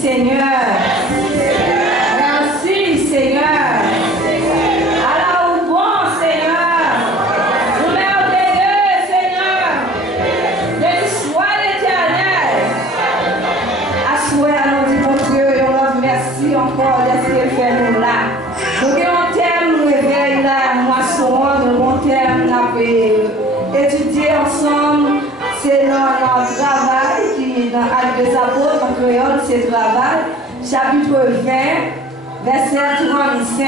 Seigneur. Merci Seigneur. Alors bon Seigneur. Vous merveilleux Seigneur. Béni soit l'Éternel. Assoyez à nous dit mon Dieu et on merci encore de ce qu'il fait nous là. Nous avons un thème, nous réveillons là, moisson, nous avons un thème, nous étudier ensemble. C'est notre travail qui est dans Actes des Apôtres en créole, c'est travail, chapitre 20, verset 35.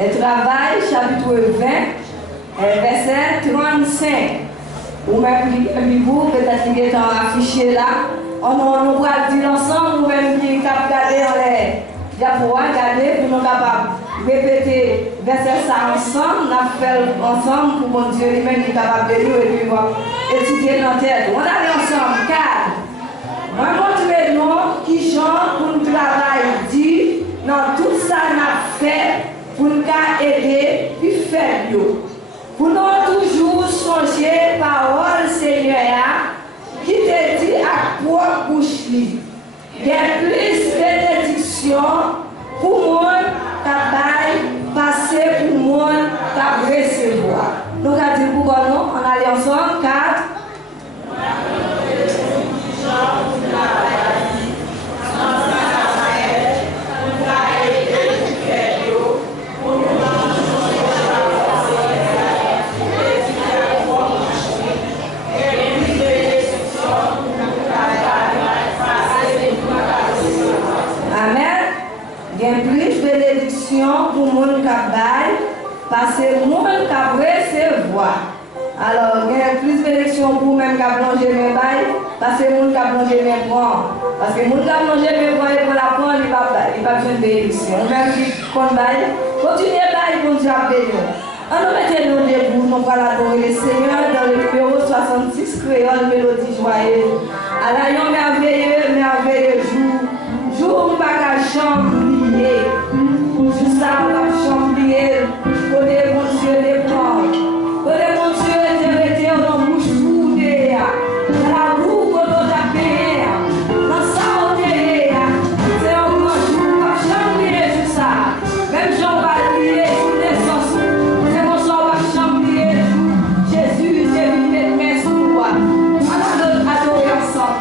Et travail, chapitre 20, verset 35. Ou même vous, peut-être qu'il est affiché là. On va dire ensemble, ou même qui est capable en l'air. Il va pouvoir regarder pour nous capables de répéter verset ça ensemble, nous fait ensemble pour mon Dieu lui-même qui est capable de nous et puis étudier dans la tête. On allait ensemble, car moi montre-nous qui chante pour nous travailler, dit dans tout ça nous fait pour nous aider puis faire mieux. Pour nous toujours songer parole Seigneur qui te dit à quoi bouche libre. Il y a plus de bénédictions pour moi qui passer pour moi qui recevoir. Nous allons dire pour nous, on allait ensemble, 4. Pour mon cabal, parce que mon cabré recevoir. Alors, il y a plus d'élections pour même qu'à plonger mes bails, parce que mon cap plonger mes bras. Parce que mon cap plonger mes bras, il va la prendre, il va pas besoin d'élection. Même qui compte bail, continuez bail pour nous appeler. On nous mettez nous debout, nous allons adorer le Seigneur dans le numéro 66, créole, mélodie joyeuse. Alors, un merveilleux jour. Jour où pas qu'à chambrier. Juste ça, on va chambrier. Connais mon Dieu les portes. Connais mon Dieu les arrêtés dans la bouche foudée. Dans la boue, qu'on doit taper. Dans ça, on est. C'est un grand jour, on va chambrier juste ça. Même Jean va lier sous naissance. C'est mon sang, on va chambrier. Jésus, j'ai vu les mains sous toi. On a adorer ensemble.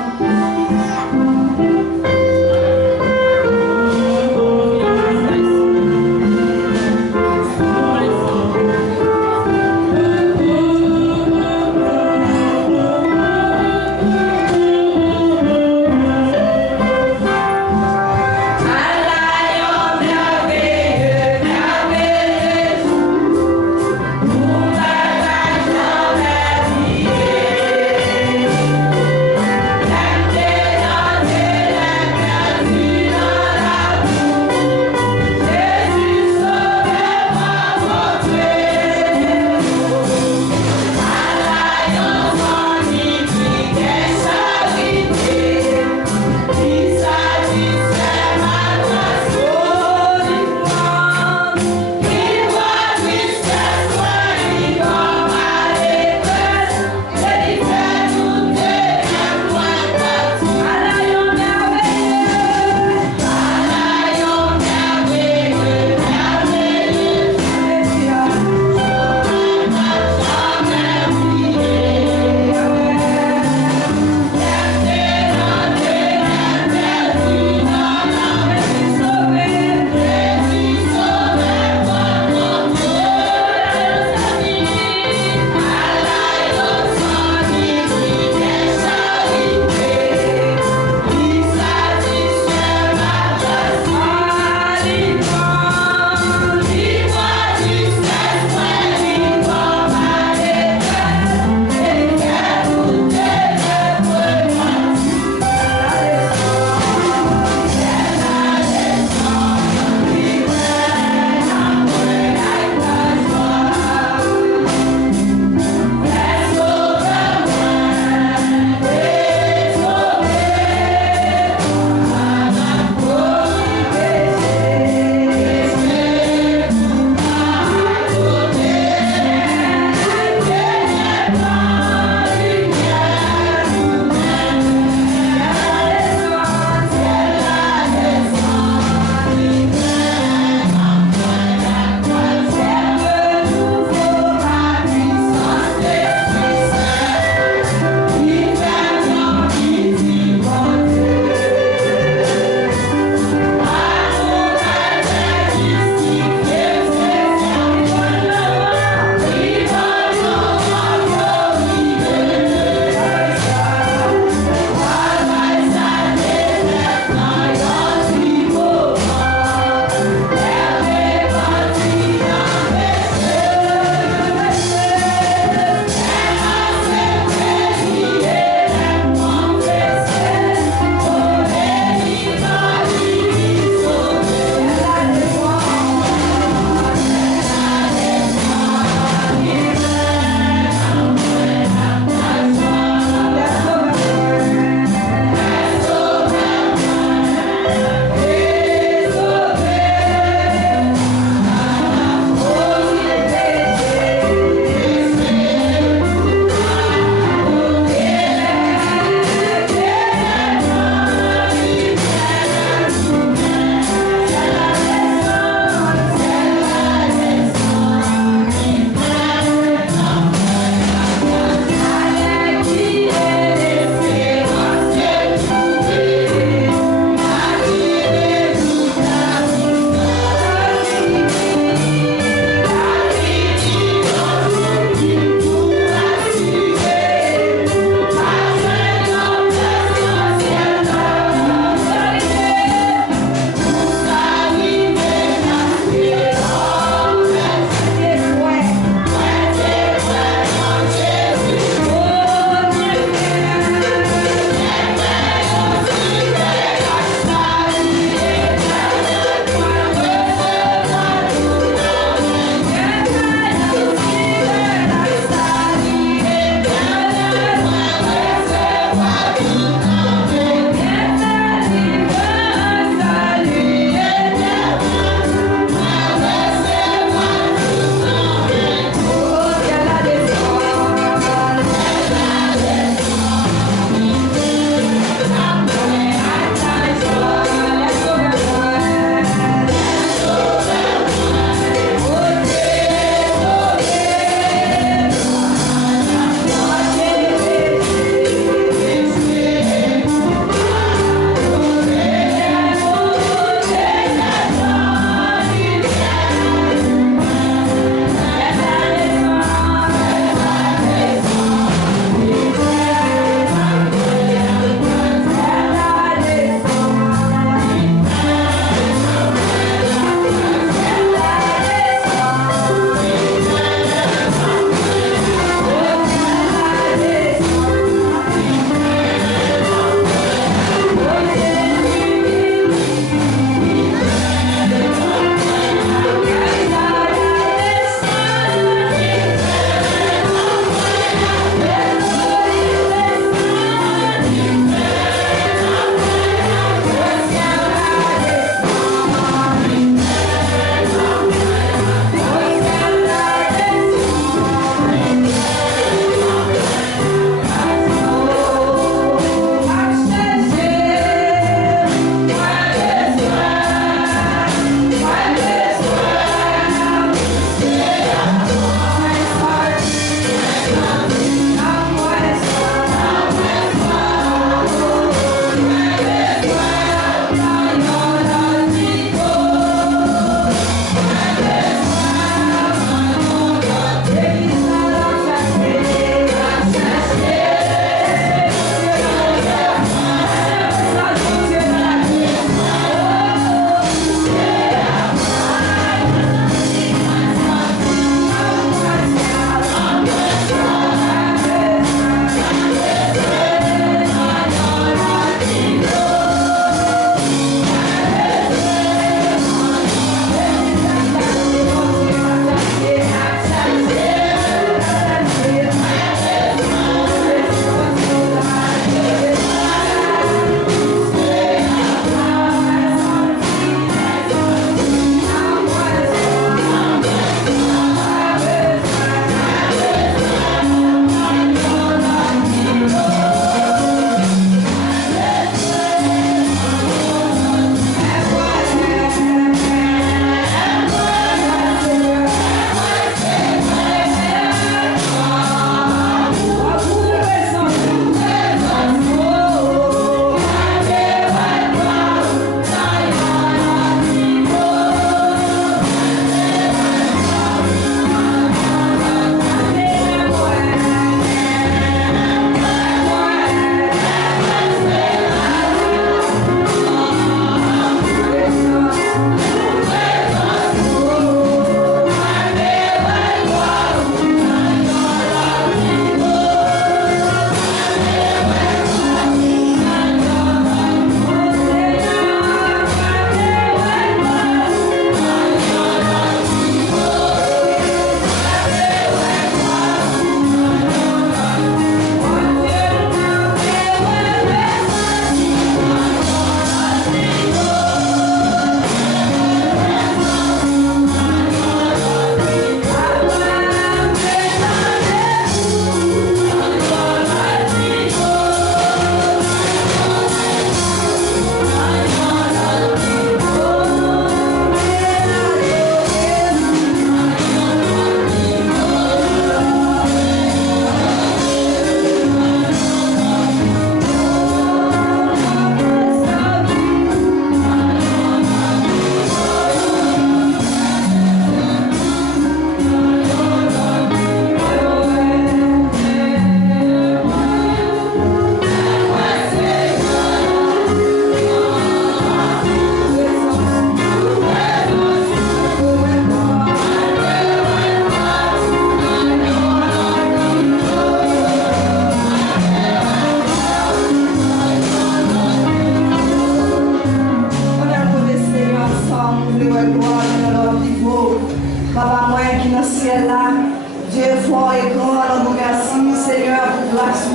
fort et grand. Alors nous merci, Seigneur, pour grâce.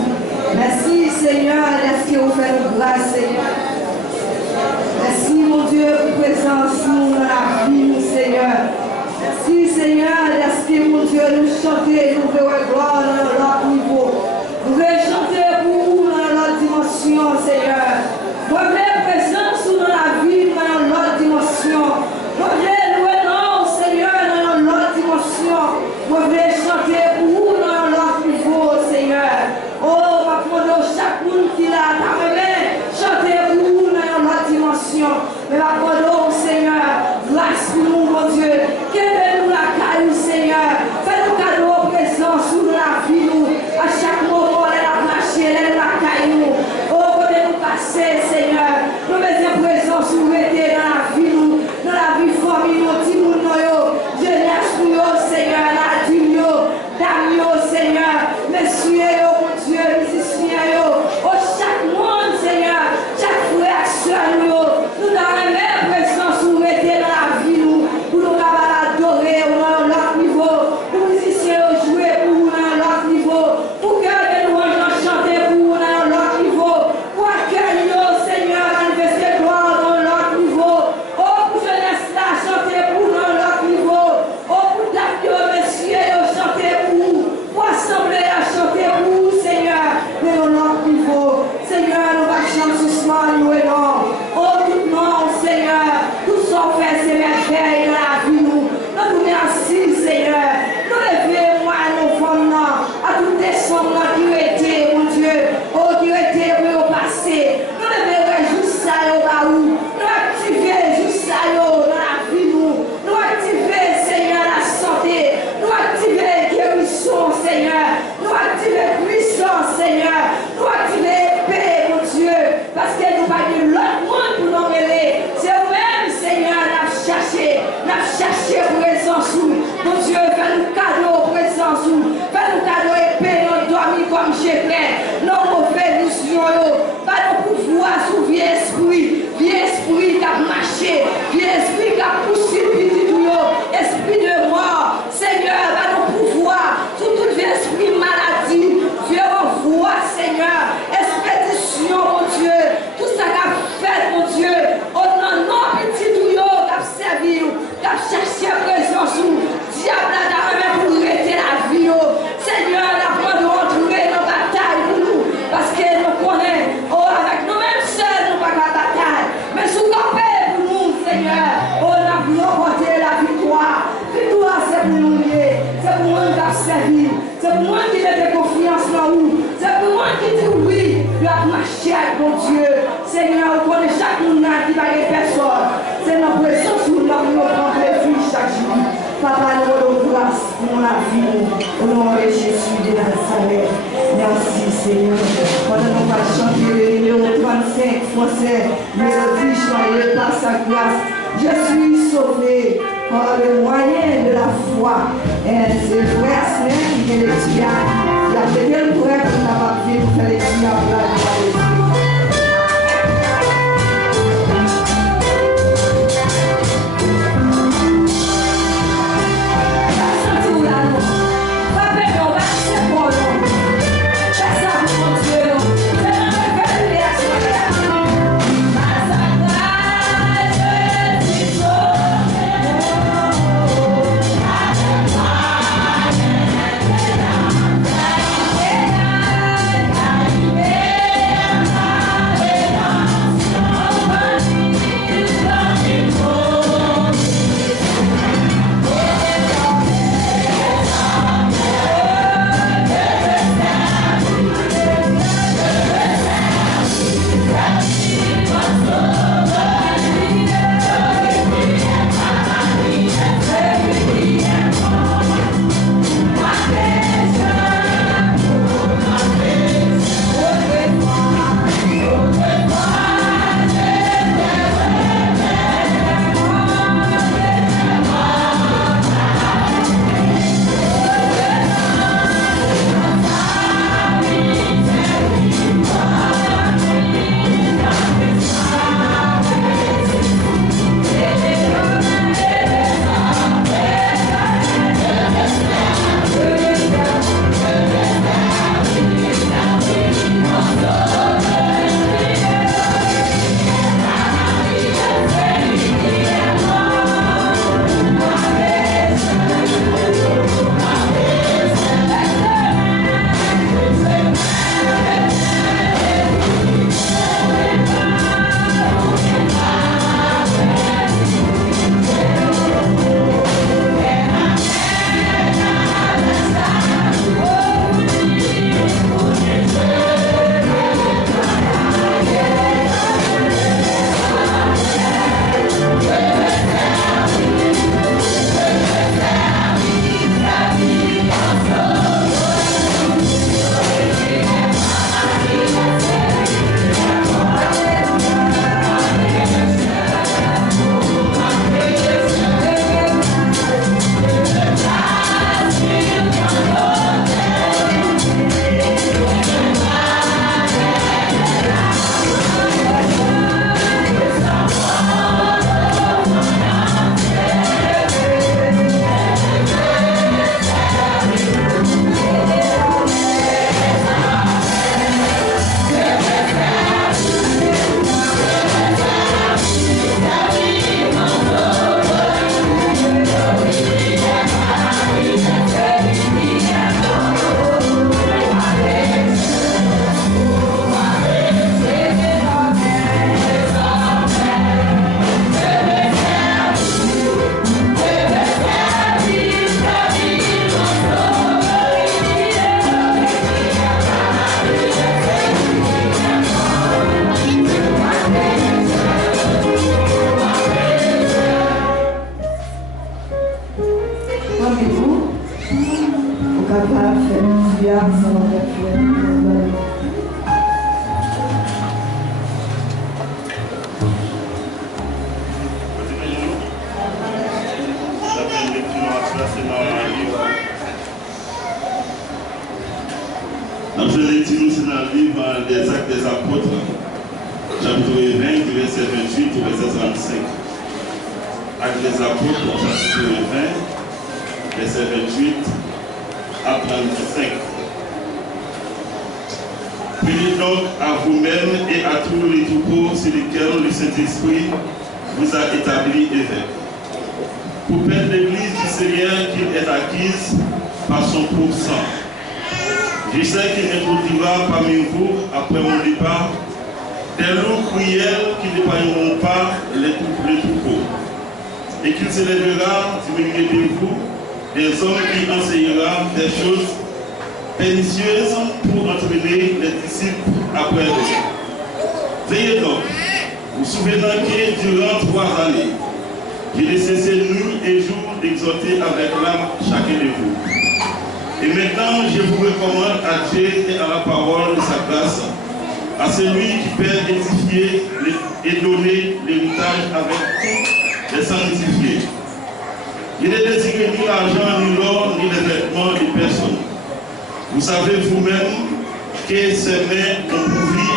Merci, Seigneur, est-ce que vous faites grâce, Seigneur. Merci, mon Dieu, pour présence nous dans la vie, Seigneur. Merci, Seigneur, est-ce que, mon Dieu, nous chanter, nous voulons gloire dans l'autre niveau. Nous voulons chanter pour vous dans l'autre dimension, Seigneur. Nous voulons présence dans la vie, dans l'autre dimension. Nous voulons louer non, Seigneur, dans l'autre dimension. Nous voulons chanter pour vous dans l'autre niveau, Seigneur. Oh, ma demande chaque monde qui l'a parlé, chanter pour vous dans l'autre dimension. Mais ma demande, Seigneur, grâce pour nous, mon Dieu. Qu'est-ce nous la caille, Seigneur. Fais-nous cadeau présence sous la vie, nous. À chaque moment, elle a marché, elle a caille, nous. Oh, nous passer, Seigneur. Nous mettons présence sous l'été dans la vie, nous. Dans la vie famille, nous, petit monde, jeunesse, nous, Seigneur, la vie, dame, Seigneur. Messieurs, mon Dieu, musiciens, oh, chaque monde, Seigneur, chaque frère, soeur, nous dans la même présence sous l'été dans la vie, nous. Pour nous adorer dans l'autre niveau. Pour musiciens, jouer pour nous dans l'autre niveau. Pour que nous chanter pour nous dans l'autre niveau. Pour accueillir, Seigneur, manifester gloire dans l'autre niveau. Oh, pour jeunesse là, chanter pour nous dans l'autre niveau. Oh, pour David, messieurs, chanter pour vous. Pour assembler à chanter pour vous, Seigneur, dans l'autre niveau. Seigneur, nous va chanter ce soir, nous et non. Oh, tout le monde, Seigneur, tout ça fait ces merveilles dans la vie, nous. Nous merci, Seigneur. Nous levons, moi, nos femmes, à toutes les sommes qui ont été, mon Dieu, oh, qui ont été pour le passé. Nous levons juste ça, au baou. Nous activons juste ça, dans la vie, nous. Nous activons, Seigneur, la santé. Nous activons guérison, Seigneur. Nous activons puissance, Seigneur. Nous activons paix, mon Dieu. Parce que nous pas de l'autre monde pour nous mêler. C'est vous-même, Seigneur, n'a cherché présence. Mon Dieu, fais-nous cadeau présence. Fais-nous cadeau épée, nous dormir comme j'ai fait. Nos mauvaises visions, pas nos pouvoirs sous vieux esprit qui a marché, vieux esprit qui a poussé petit tout, esprit de mort. Seigneur, pas nos pouvoirs sous tout vieux esprit maladie, vieux envoi, Seigneur, expédition, mon Dieu, tout ça qu'a fait, mon Dieu, au nom petit tout, qui a servi, qui a cherché présence, diable a pour arrêter la vie, Seigneur, la foi de rentrer dans la bataille pour nous, parce que nous connaissons, oh, avec nous-mêmes seuls, nous pas la bataille, mais sous campé pour nous, Seigneur, oh, nous avons remporté la victoire. Victoire, c'est pour nous lier, c'est pour nous qui a servi, c'est pour nous qui met confiance dans nous, c'est pour nous qui dit oui, nous avons marché avec mon Dieu. Seigneur, on connaît chaque monde qui va y personne, c'est notre présence où nous avons prendre refuge chaque jour. Papa, nous rendons grâce pour la vie, au nom de Jésus de Nazareth. Merci, Seigneur. Pendant nous va chanter le numéro 35 français, mélodie joyeuse par sa grâce. Je suis sauvé par le moyen de la foi. Et c'est vrai, c'est qui est le diable. Il y a peut-être le vrai pour n'a pas pu faire les diables là. Yeah. Alléluia. Je l'ai dit, c'est dans le livre des Actes des Apôtres, chapitre 20, du verset 28 au verset 35. Actes des Apôtres, chapitre 20, verset 28 à 35. Priez donc à vous-même et à tous les troupeaux sur lesquels le Saint-Esprit vous a établi évêque, pour perdre l'Église du Seigneur qu'il est acquise par son propre sang. Je sais qu'il introduira parmi vous, après mon départ, des loups cruels qui n'épargneront pas les troupeaux, et qu'il s'élèvera du milieu de vous des hommes qui enseignera des choses pernicieuses pour entraîner les disciples après eux. Veillez donc, vous souvenant que durant 3 années, je n'ai cessé nuit et jour d'exhorter avec l'âme chacun de vous. Et maintenant, je vous recommande à Dieu et à la parole de sa grâce, à celui qui peut édifier et donner l'héritage avec tous les sanctifiés. Il n'est désiré ni l'argent, ni l'or, ni les vêtements de personne. Vous savez vous-même que ces mains ont pourvu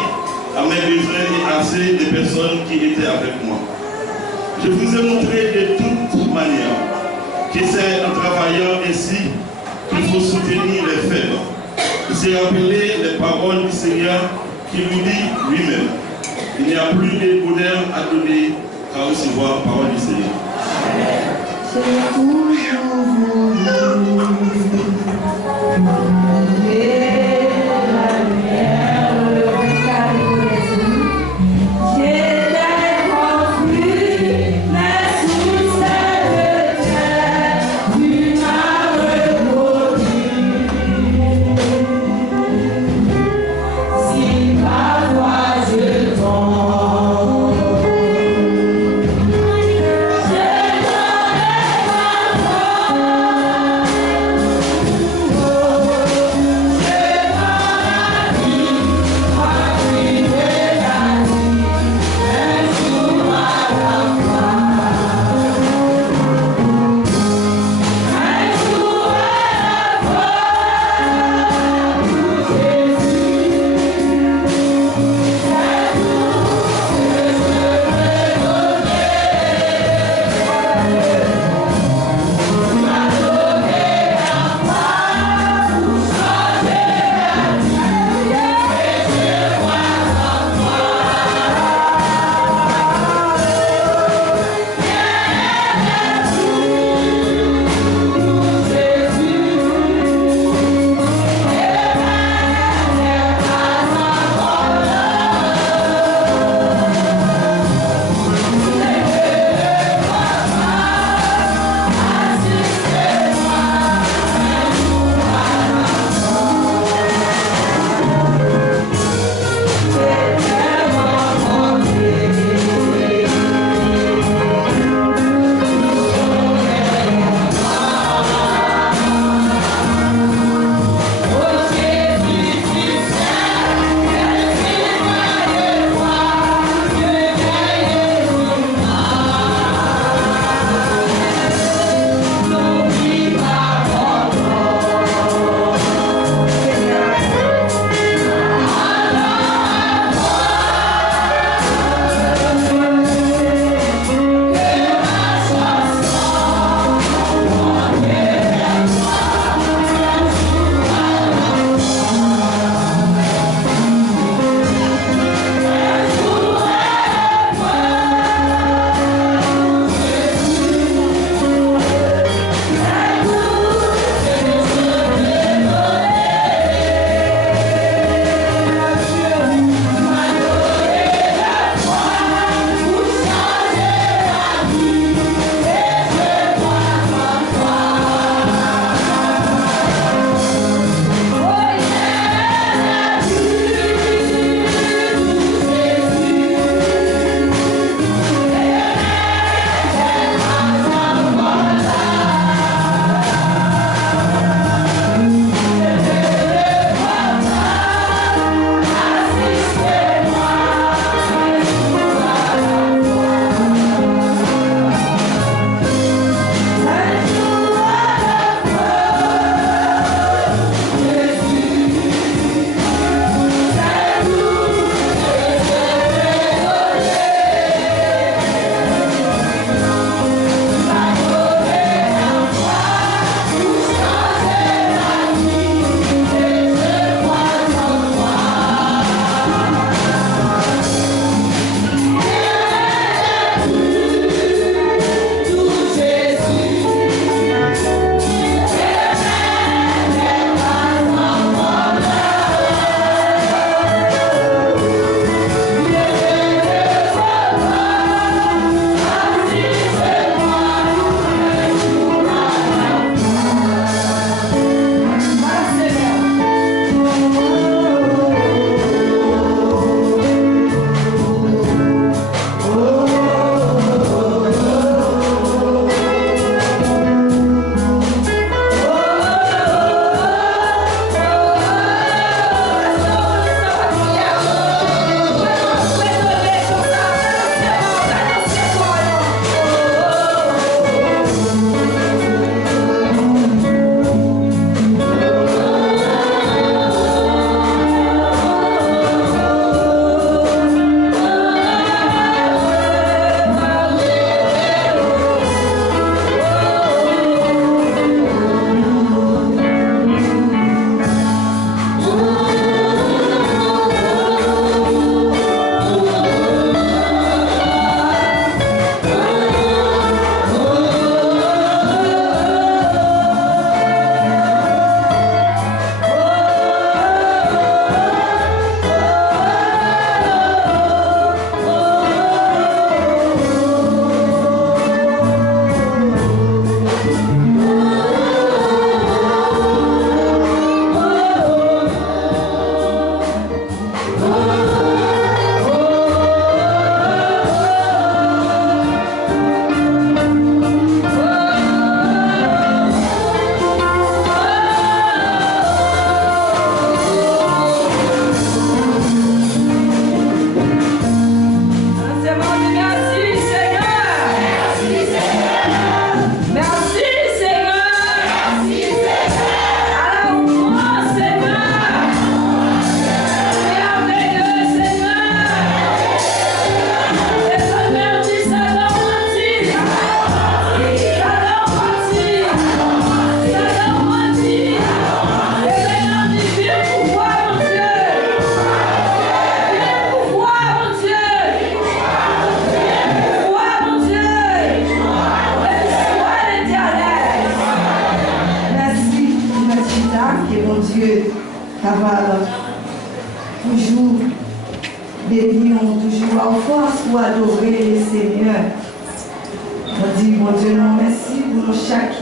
à mes besoins et assez de personnes qui étaient avec moi. Je vous ai montré de toute manière que c'est en travaillant ainsi qu'il faut soutenir les faibles. Il s'est rappelé les paroles du Seigneur qui lui dit lui-même: il n'y a plus de bonheur à donner qu'à recevoir la parole du Seigneur. Oh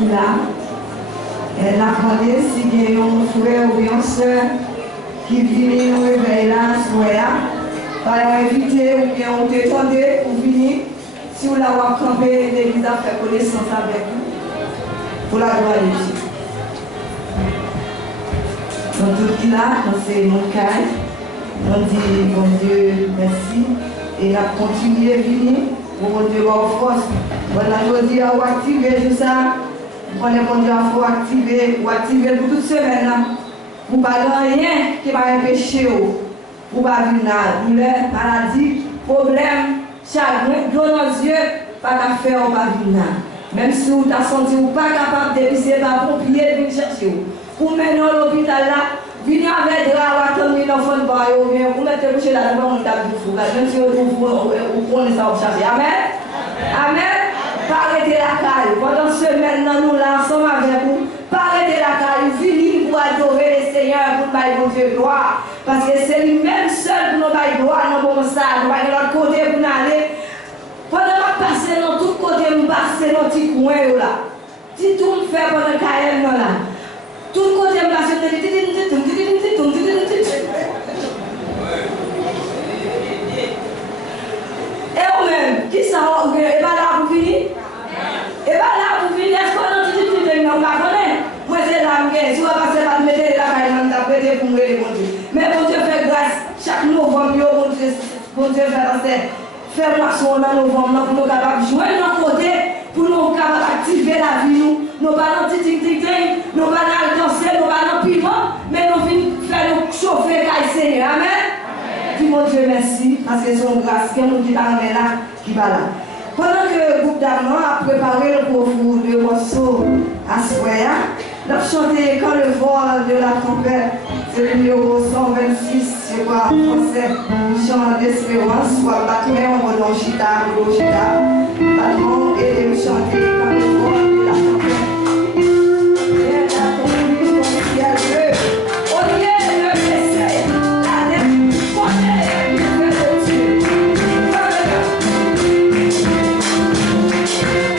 là. Elle a demandé s'il y a un frère ou une soeur qui vient nous réveiller là, par invité ou bien on t'étendait pour venir, si vous l'avez campé, l'église a fait connaissance avec vous, pour la gloire de Dieu. Donc tout là, c'est mon cas, on dit bon Dieu merci, et on continue à venir, pour mon Dieu avoir force. On a dit à activer tout ça, on a bon Dieu à activer pour toute semaine, pour pas rien qui va empêcher pour pas vivre là, douleur, maladie, problème, chagrin, dans nos yeux, pas qu'à faire ou pas vivre là. Même si vous avez senti ou pas capable de dévisser par pompier, venir chercher pour mener à l'hôpital là, venir avec drap ou attendre l'enfant de bail ou bien vous mettez coucher là devant on tape du fou. Même si vous prenez ça au chercher. Amen. Amen. Pas arrêter la caille. Pendant semaine nous là ensemble avec vous. Pas arrêter la caille. Venir pour adorer le Seigneur pour bailler mon Dieu gloire. Parce que c'est lui-même seul pour nous bailler gloire dans bon ça. Nous bailler l'autre côté pour nous aller. Pendant que passer dans tout côté, nous passer dans petit coin là. Si tout me fait pendant caille là. Tout côté me passer et vous-même, qui ça va, et pas là pour finir? Et pas là pour finir, est-ce qu'on a dit que nous ne connaissons? Moi, c'est là, si on va passer par mettre la caille, on va péter pour me répondre. Mais bon Dieu fait grâce, chaque novembre, bon Dieu fait moisson dans novembre, pour nous capables de jouer de notre côté, pour nous capables d'activer la vie, nous pas dans tic-tic-tic, nous pas dans danser, nous pas dans piment, mais nous venons faire nous chauffer, Seigneur. Amen. Dis mon Dieu merci, parce que c'est une grâce que nous dit là qui va là. Pendant que le groupe d'amants a préparé le pour vous le morceau à Soya, nous avons chanté Quand le vol de la trompette, c'est le numéro 126, je crois, en français, chant d'espérance, soit battre en redon chita, battement et de chanter Quand le vol de la trompette. Et la trompette, qui a Dieu, au lieu de laisser la tête, prenez le feu de Dieu. Yeah.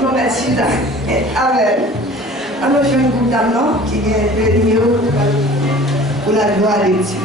nous remercions avec alors je me groupe d'amant qui est le numéro pour la gloire de Dieu.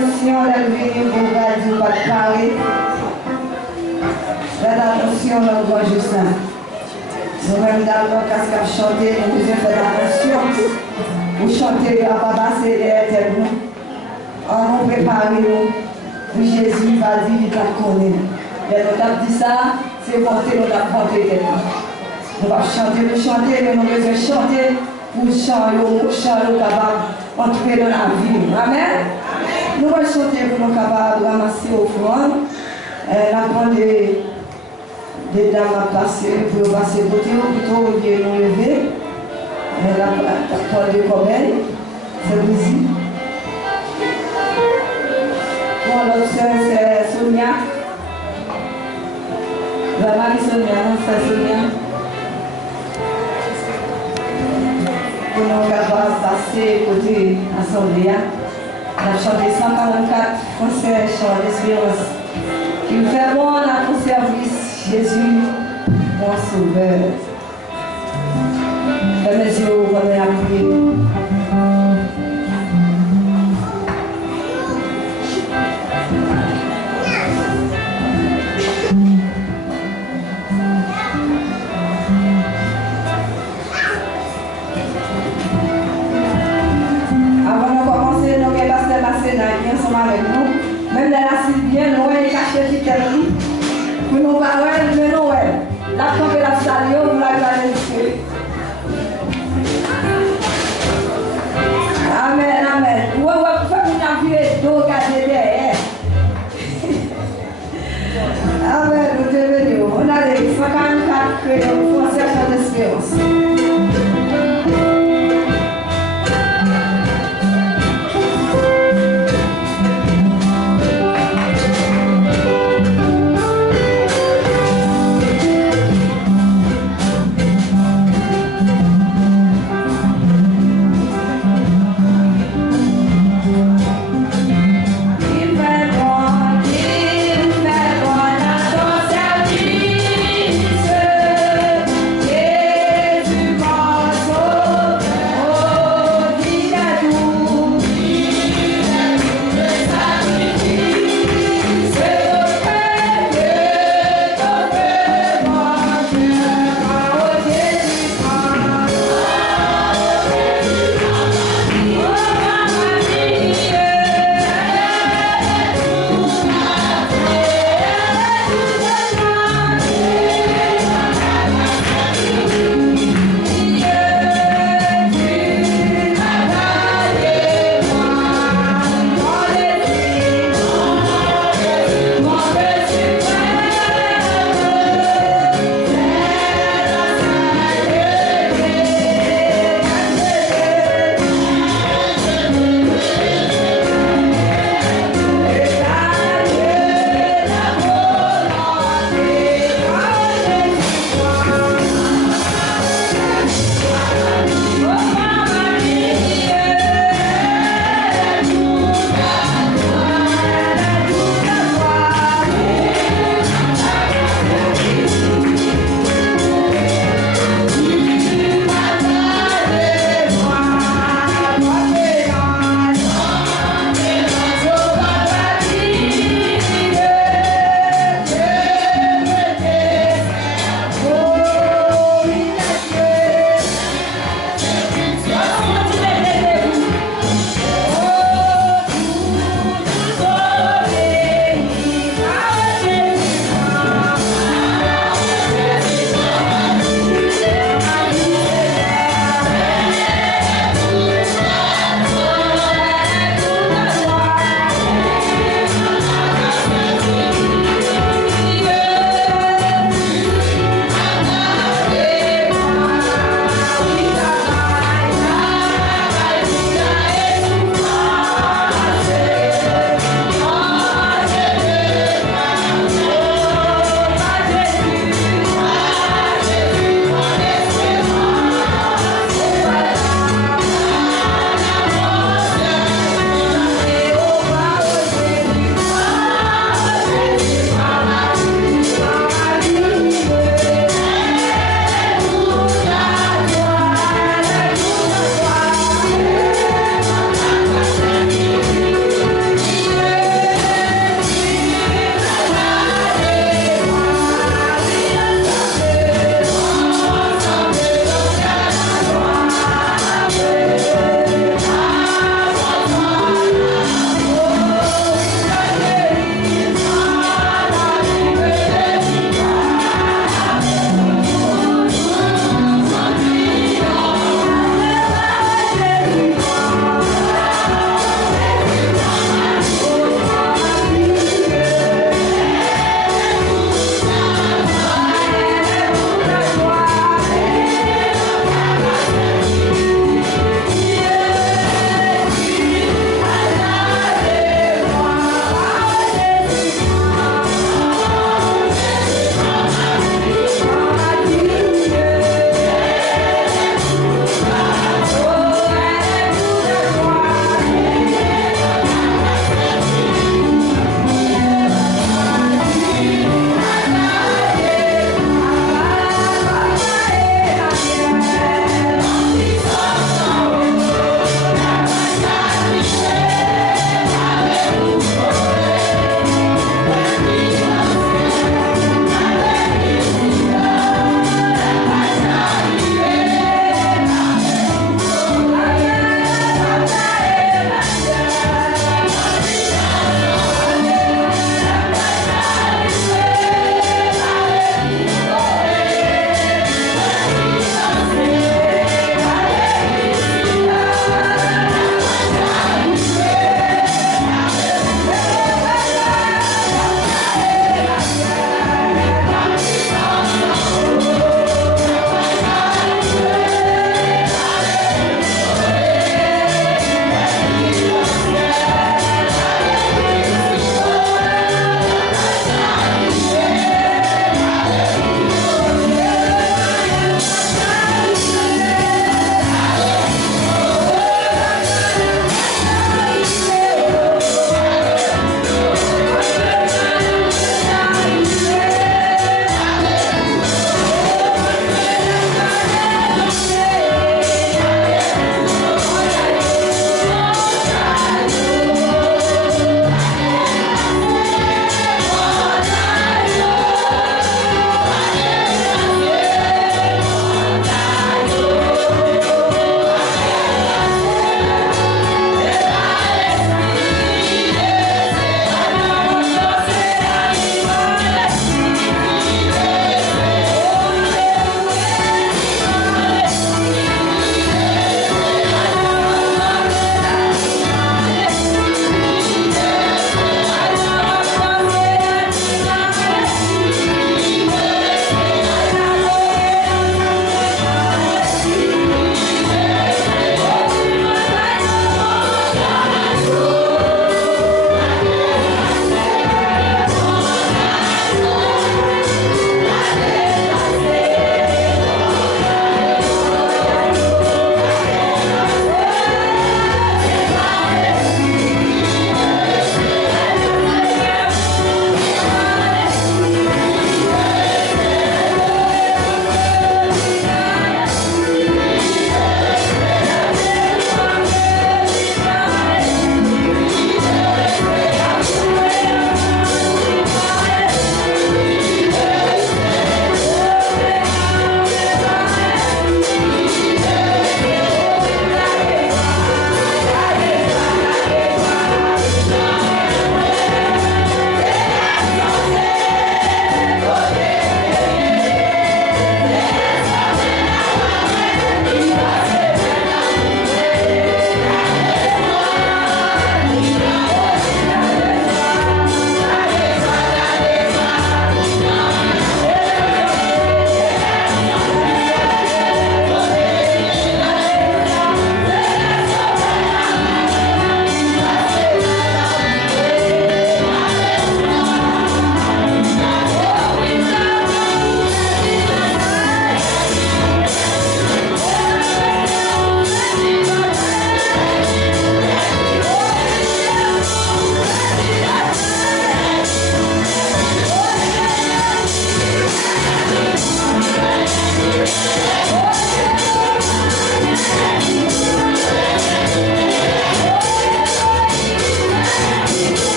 attention, d'arriver pour dire pas de parler. Faites attention, notre voix juste là. Nous-mêmes, dans le casque à chanter, nous devons faire attention. Vous chantez, à papa, c'est l'éternel. On nous prépare, nous. Jésus va dire, il va connaître. Et nous avons dit ça, c'est porter, nous avons porté. Nous allons chanter, mais nous devons chanter pour chanter capable d'entrer dans la vie. Amen. Nous allons chanter pour nous capables de ramasser offrande. La prendre des dames à passer pour passer côté plutôt au lieu de nous lever. La prendre des corbeilles. C'est visible. Pour l'autre soeur, c'est Sonia. La Marie-Sonia, c'est Sonia. Pour nous capables de passer côté l'Assemblée. On a chanté 144 français, chant d'espérance. Qui me fait bon à ton service, Jésus, mon sauveur. Fermez les yeux, on est appuyé. Avec nous, même dans la Sylvienne, nous avons caché qui t'a dit, pour nous parler, mais nous, la campe et la salle, vous la gardez. Amen, amen. Oui, oui, faut que nous appuyions dos, garder derrière. Amen, nous devons. On a les 54 crayons, français, chant d'espérance. Thank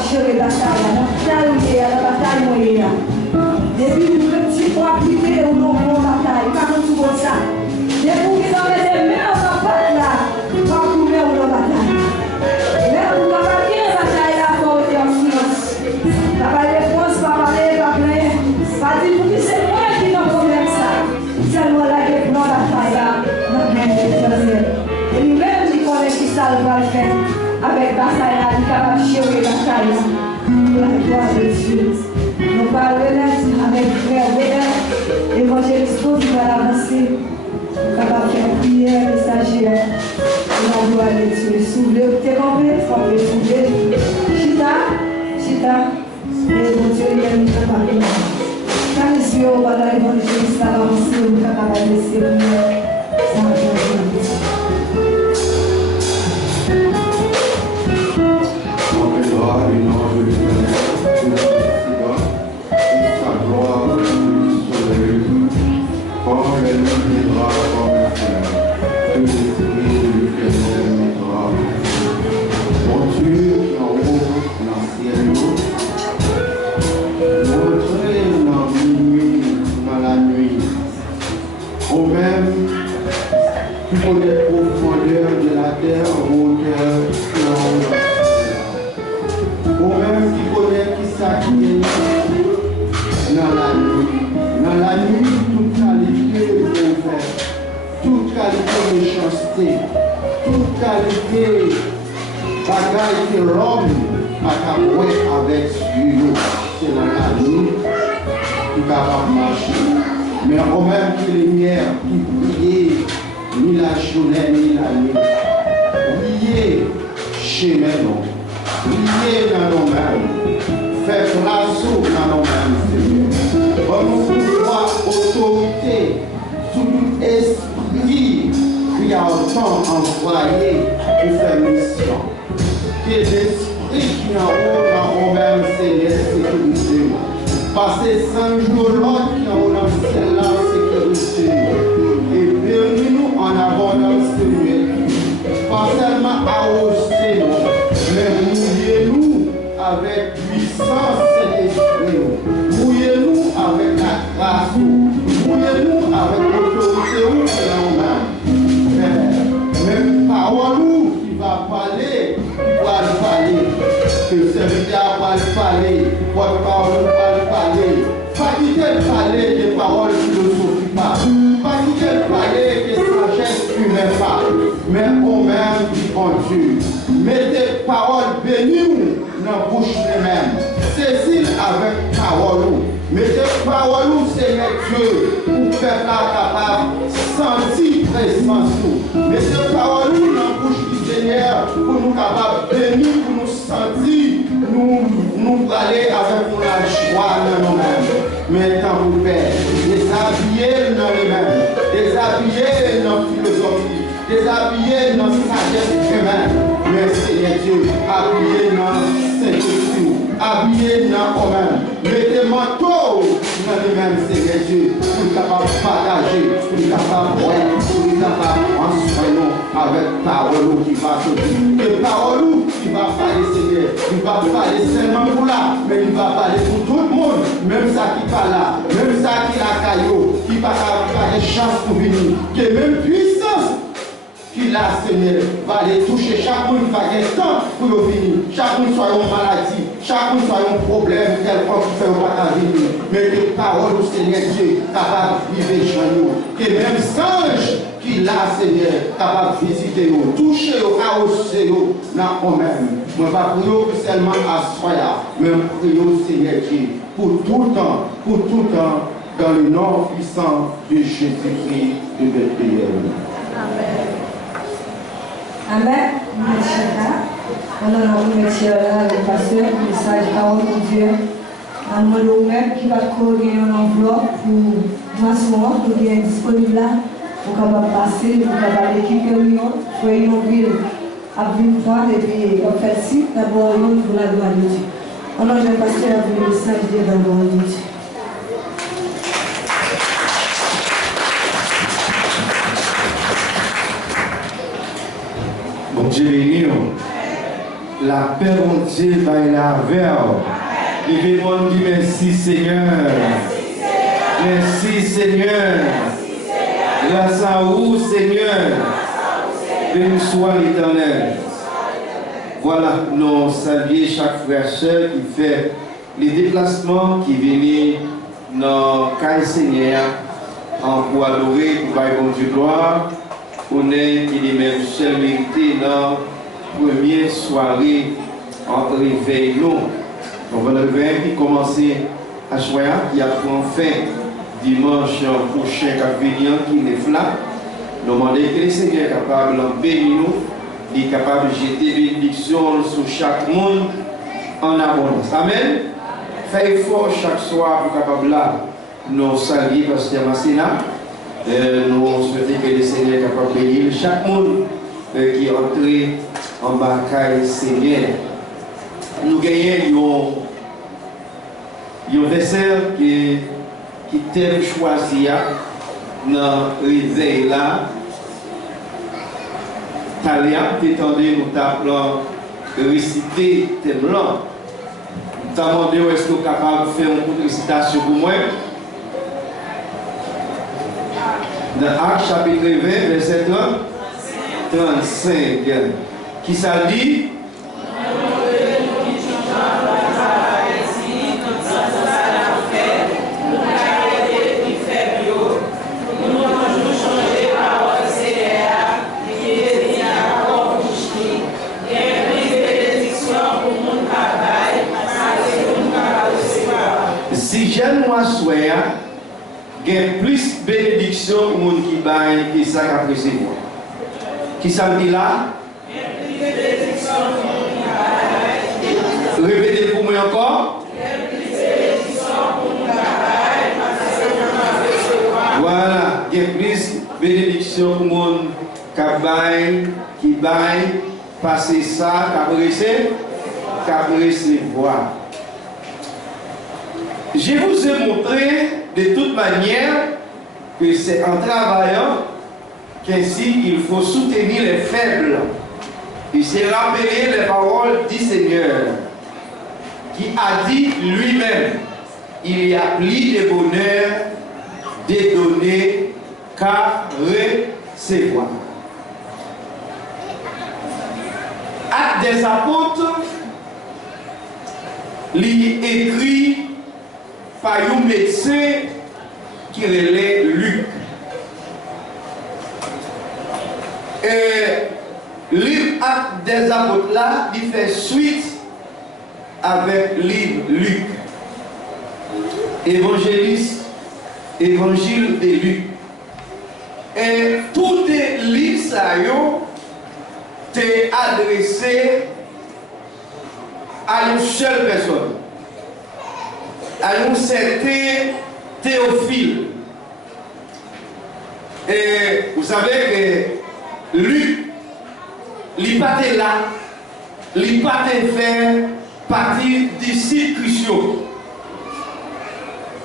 chercher la bataille, la bataille moyenne. Depuis que le petit point privé ou non, la bataille, pas comme tout ça. Depuis qu'ils ont des mains en bataille là, pas pour faire la bataille. Mais on va pas dire la bataille là pour être en silence. Pas de réponse, pas parler, pas plein. Pas dire pour qui c'est moi qui n'en problème ça. C'est moi là qui prend la bataille là, dans le même éternel. Et lui-même, il connaît qui ça va le faire. Avec la bataille là, il est capable de chercher la bataille là. Pour la gloire de Dieu. Nous parlons avec frère Bénin, évangéliste qui va avancer, capable de faire prière, messagère, pour la gloire de Dieu. Si vous voulez opter complet, il faut que vous trouver. Chita, et bon Dieu, il y a une capable de faire. Quand les yeux vont dans l'évangéliste, ça va avancer, vous êtes capable de laisser prière. Ça va faire pour les profondeurs de la terre, hauteur, vous-même qui connaît qui s'acquiert dans la nuit. Dans la nuit, toute qualité de faire, toute qualité de méchanceté, toute qualité bagaille que l'homme a capable avec Dieu. C'est dans la nuit qui va marcher. Mais au même que les lumières qui brillent, ni la journée ni la nuit. Brillez chez nous, brillez dans nos mains, faites l'assaut dans nos mains, Seigneur. On nous pouvoir autorité sur tout esprit qui a autant envoyé pour faire mission. Que l'esprit qui est en haut dans nos mains, Seigneur, sécurisez-nous. Passez 5 jours l'autre qui est en haut dans celle-là, sécurisez-nous. Et bénis-nous en abondance, Seigneur. Pas seulement arrosez nous, mais mouillez-nous avec puissance et esprit. Mouillez-nous avec la grâce. Mouillez-nous avec l'autorité dans nos mains. Même parole qui va parler, qui va parler. Que le serviteur va parler, votre parole va parler. Pas quitter de parler des paroles philosophiques. Pas quitter de parler des sagesse humaine, mais au même qui bon Dieu. Mettez paroles bénies dans la bouche de même. Cécile avec parole. Mettez parole, Seigneur Dieu, pour faire la capable sentir présence. Mettez parole dans la bouche du Seigneur pour nous capables bénir, pour nous sentir, nous aller avec la joie dans nous-mêmes. Maintenant, vous Père, déshabiller dans les mêmes, déshabiller dans la philosophie, déshabiller dans la sagesse humaine. Mais Seigneur Dieu, habillé dans Saint-Esprit, habillé dans nous-mêmes. Mettez manteau dans les mêmes, Seigneur Dieu, pour être capable de partager, pour être capable de voir, pour être capable en soignant avec parole qui va sortir. Et parole qui va parler, Seigneur, il va parler seulement pour là, mais il va parler pour tout le monde, même ça qui parle là, même ça qui a caillou, qui va avoir des chances pour venir, qui est même puissance. Qu'il a, Seigneur, va aller toucher chacun qui va gagner temps pour venir. Chacun soit en maladie, chacun soit en problème, quelqu'un qui fait pas venir. Mais que parole au Seigneur Dieu, capable de vivre chez nous. Que même singe qu'il a, Seigneur, capable de visiter nous, toucher nous, arroser nous, dans nous-mêmes. Je ne vais pas prier seulement à soi, mais prier au Seigneur Dieu pour tout temps, dans le nom puissant de Jésus-Christ de Bethléem. Amen. Amen. On a remercié le pasteur pour le message parole de Dieu. On demande au même qui va coller une enveloppe pour maçon, pour qui est disponible là, pour capable passer, pour capable équiper réunion, pour une ville à Ville-Pointe et puis en fait si, d'abord pour la gloire de Dieu. On a le pasteur pour le message de la gloire de Dieu. Dieu béni. La paix mon Dieu va y la vers. Levez-moi dit merci Seigneur. Merci Seigneur. Grâce à vous Seigneur. Béni soit l'Éternel. Voilà, nous saluons chaque frère soeur qui fait les déplacements, qui viennent dans le Caille Seigneur pour adorer, pour faire bon Dieu gloire. On est même seul mérité dans la première soirée en réveil. Donc, le réveil qui commence à choisir, qui a enfin dimanche prochain qui est là. Nous demandons que le Seigneur est capable de bénir nous, il est capable de jeter bénédiction sur chaque monde en abondance. Amen. Faites effort chaque soir pour capable là nous saluer Pasteur Massina. Nous souhaitons que le Seigneur est capable de bénir chaque monde qui est entré en bataille Seigneur. Nous gagnons un verset qui t'aime choisir dans le réveil là. Talia, t'étendez, nous t'appelons réciter thème là. Nous t'avons demandé est-ce que vous êtes capable de faire une courte récitation pour moi. Dans Actes chapitre 20, verset 35. Qui ça dit? Si j'aime moi souhaite, il y a plus de bénédiction pour les gens qui baillent que ça qu'après c'est moi. Qui ça dit là? Répétez pour moi encore. Voilà, il y a plus de bénédiction pour les gens qui baillent, passer ça qu'après c'est moi. Je vous ai montré de toute manière que c'est en travaillant qu'ainsi il faut soutenir les faibles. Il s'est rappelé les paroles du Seigneur qui a dit lui-même, il y a plus de bonheur de donner qu'à recevoir. Actes des apôtres, il écrit par un médecin qui relève Luc. Et le livre Actes des apôtres là, il fait suite avec le livre Luc. Évangile de Luc. Et tous les livres ça t'est adressé à une seule personne. À un certain Théophile. Et vous savez que Luc, il n'est pas là, il n'est pas fait partie des circuitions.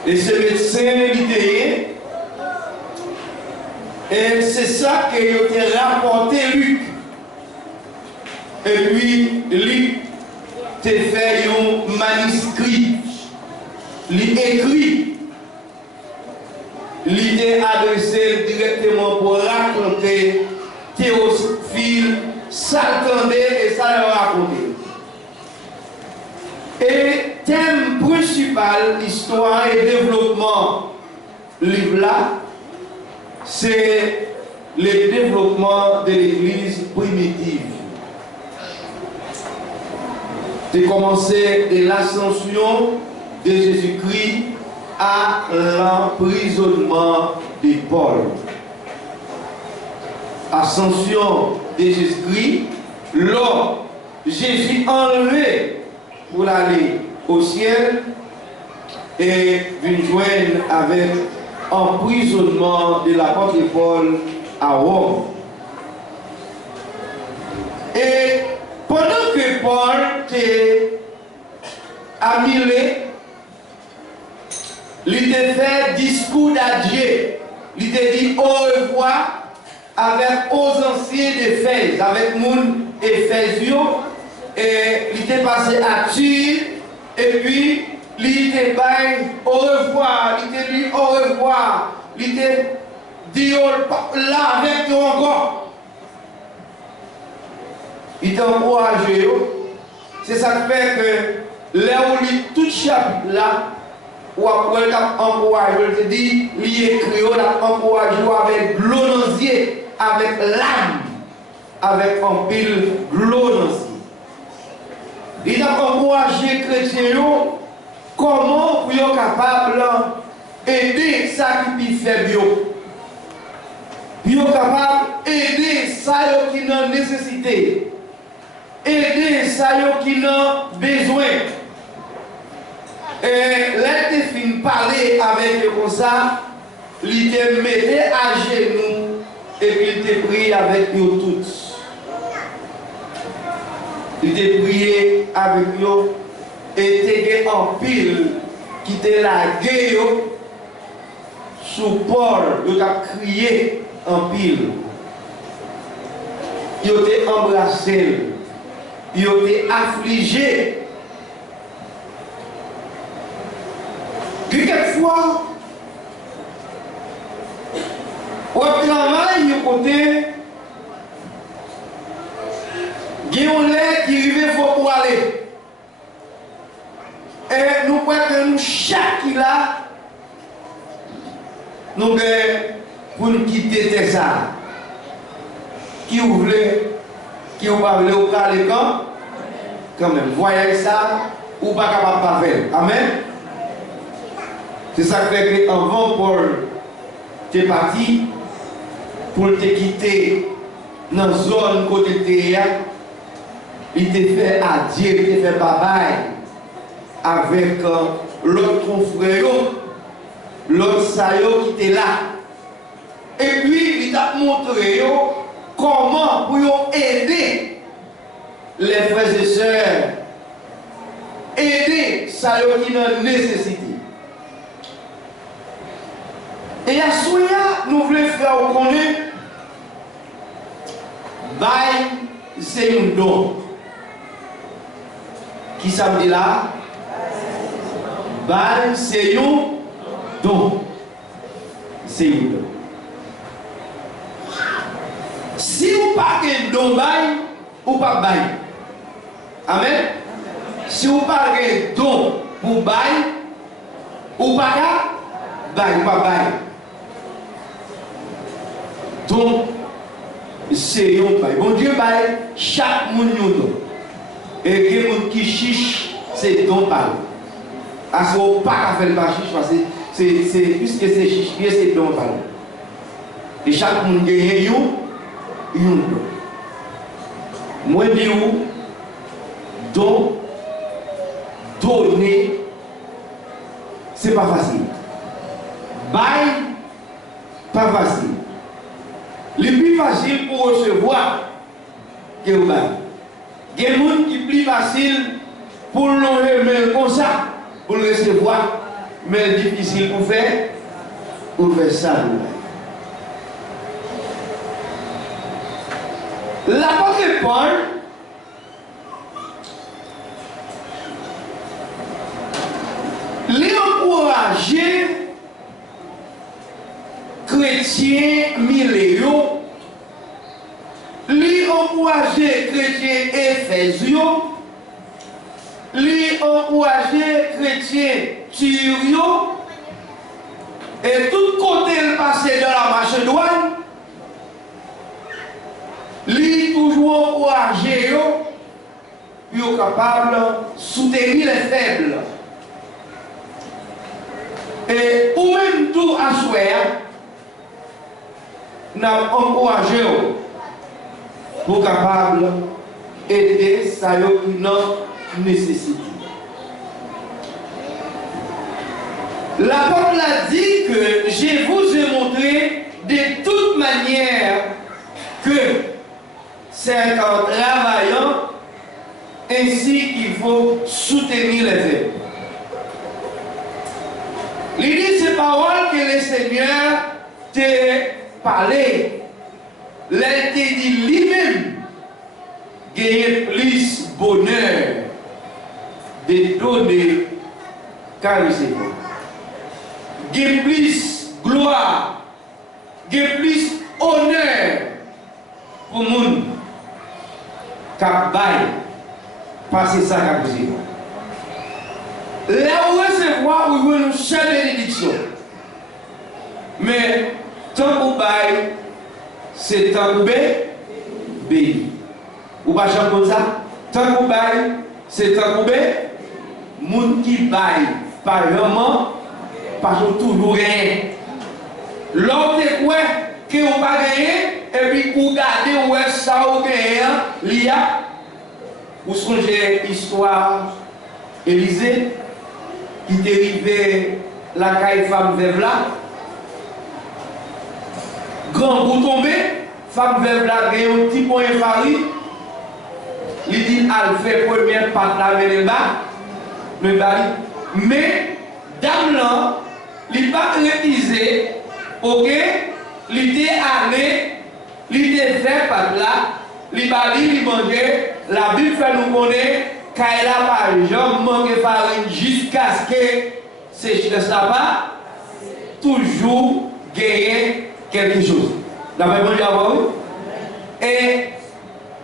Et ce médecin, il était. Et c'est ça qu'il a rapporté Luc. Et puis, Luc a fait un manuscrit. Il écrit, il est adressé directement pour raconter Théophile, s'attendait et ça le raconter. Et thème principal, histoire et développement, livre là, c'est le développement de l'Église primitive. C'est commencé de l'ascension de Jésus-Christ à l'emprisonnement de Paul. Ascension de Jésus-Christ, lors Jésus enlevé pour aller au ciel et vient joindre avec emprisonnement de l'apôtre Paul à Rome. Et pendant que Paul était amilé, il a fait discours d'adieu. Il a dit au revoir avec aux anciens d'Éphèse, avec mon Éphésiens, et il était passé à Tyr, et puis il était dit au revoir, il était dit au revoir, il était dit là avec nous encore. Il était encouragé. C'est ça qui fait que là où il tout chapitre là, ou après il a encouragé, il dit, il écrit, il a encouragé avec glonosier, avec l'âme, avec un pile glonosier. Il a encouragé les chrétiens comment pour être capable d'aider ça qui est faible. Pour être capable d'aider ça qui a nécessité. Aider ça qui a besoin. Et là, il fin parler avec eux comme ça, il te mettait à genoux et puis il te prié avec eux tous. Il te prié avec eux et il en pile qui te la gueule sous Paul, il a crié en pile. Il t'a embrassé, il t'a affligé. Quelquefois, au travail, du côté, il y a un lait qui arrive pour aller. Et nous pouvons chaque là, nous pour nous quitter ça. Qui ouvre, qui ou pas au cas les camps, quand même, voyez ça, ou pas capable de faire. Amen. C'est ça qui fait qu'avant Paul t'es parti pour te quitter dans la zone côté théâtre, il t'a fait adieu, il t'a fait bye-bye avec l'autre frère, l'autre sayo qui était là. Et puis il t'a montré comment pour aider les frères et sœurs, aider sayo qui a nécessité. Et à ce moment-là, nous voulons faire reconnaître, c'est un don. Qui ça veut dire là? C'est un don. C'est un don. Si vous parlez de don, ou pas bail. Amen. Si vous parlez de don pour bail, ou pas bail, ou pas bail. Donc, c'est un bail. Bon Dieu bail, chaque monde nous donne. Et les gens qui chichent, c'est don bail. Parce qu'on ne peut pas faire le chiche, parce que c'est puisque c'est chiche, c'est don bail. Et chaque monde gagne un don. Moi, je dis, don, donner, c'est pas facile. Bail, pas facile. Le plus facile pour recevoir que vous avez. Il y a des gens qui sont plus facile pour le remettre comme ça, pour le recevoir, mais difficile pour faire ça. L'apôtre Paul l'encourager chrétiens milléniaux, lui encourager chrétiens éphésiens, lui encourager chrétiens tyriens, et tout côté le passé dans la Macédoine, lui toujours encourager pour capable de soutenir les faibles. Et ou même tout à souhait, nous avons encouragé pour capable d'aider ça qui a nécessité. L'apôtre a dit que je vous ai montré de toute manière que c'est en travaillant ainsi qu'il faut soutenir les faibles. L'idée, c'est paroles que le Seigneur t'a parlé. Il t'a dit lui-même gagner plus bonheur de donner qu'à recevoir. Il y a plus gloire, il y a plus honneur pour le monde qu'à bailler, parce que c'est ça qu'à recevoir. Là où recevoir, où nous cherchons bénédiction. Mais tant qu'on baille, c'est tant qu'on béni. Ou pas chanter comme ça? Tant qu'on baille, c'est tant qu'on béni. Moun qui baille, pas vraiment, parce que toujours rien. L'autre est quoi? Que vous pas gagné, et puis vous gardez où est ça ou gagné, l'IA. Vous songez l'histoire Élysée, qui dérivait la caille femme veuve là. Grand bout tombé, femme veuve là, gagne un petit point de farine. Il dit, elle fait première patte là, mais le bas. Mais, dame là, il n'a pas réalisé, ok, il était allé, il était fait patte là, il mangeait, la Bible fait nous connaître, quand elle a pas jamais manqué de farine jusqu'à ce que sécheresse là pas, toujours gagner quelque chose. D'après moi, j'ai et